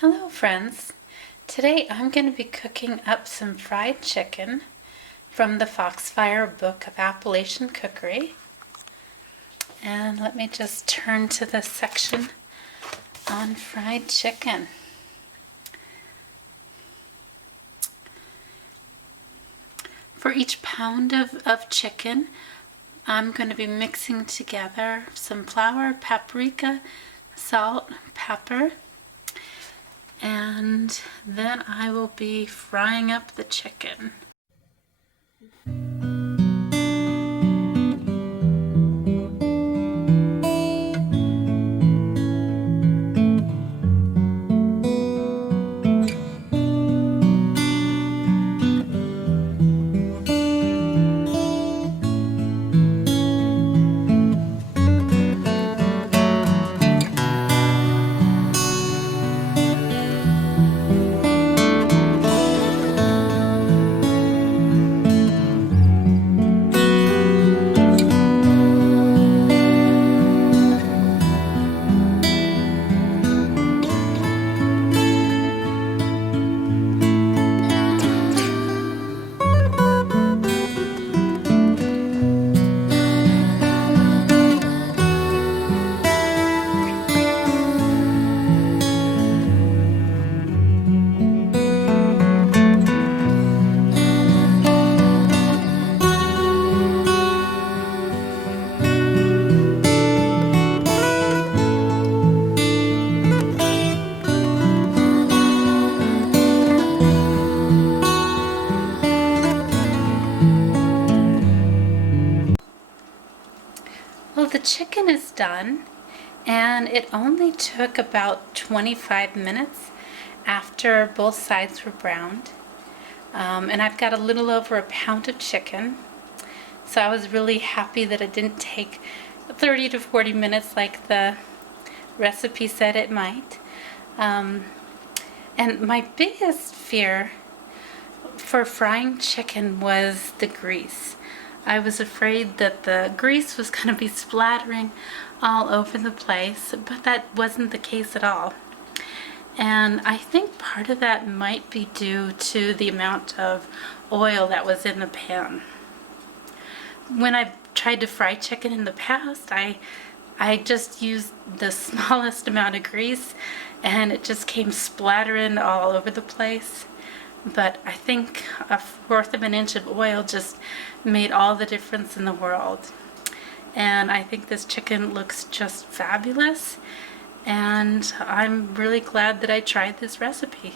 Hello friends! Today I'm going to be cooking up some fried chicken from the Foxfire book of Appalachian Cookery. And let me just turn to the section on fried chicken. For each pound of chicken, I'm going to be mixing together some flour, paprika, salt, pepper, and then I will be frying up the chicken. Well, the chicken is done, and it only took about 25 minutes after both sides were browned. And I've got a little over a pound of chicken, so I was really happy that it didn't take 30 to 40 minutes like the recipe said it might. And my biggest fear for frying chicken was the grease. I was afraid that the grease was going to be splattering all over the place, but that wasn't the case at all. And I think part of that might be due to the amount of oil that was in the pan. When I've tried to fry chicken in the past, I just used the smallest amount of grease and it just came splattering all over the place. But I think 1/4 of an inch of oil just made all the difference in the world. And I think this chicken looks just fabulous, and I'm really glad that I tried this recipe.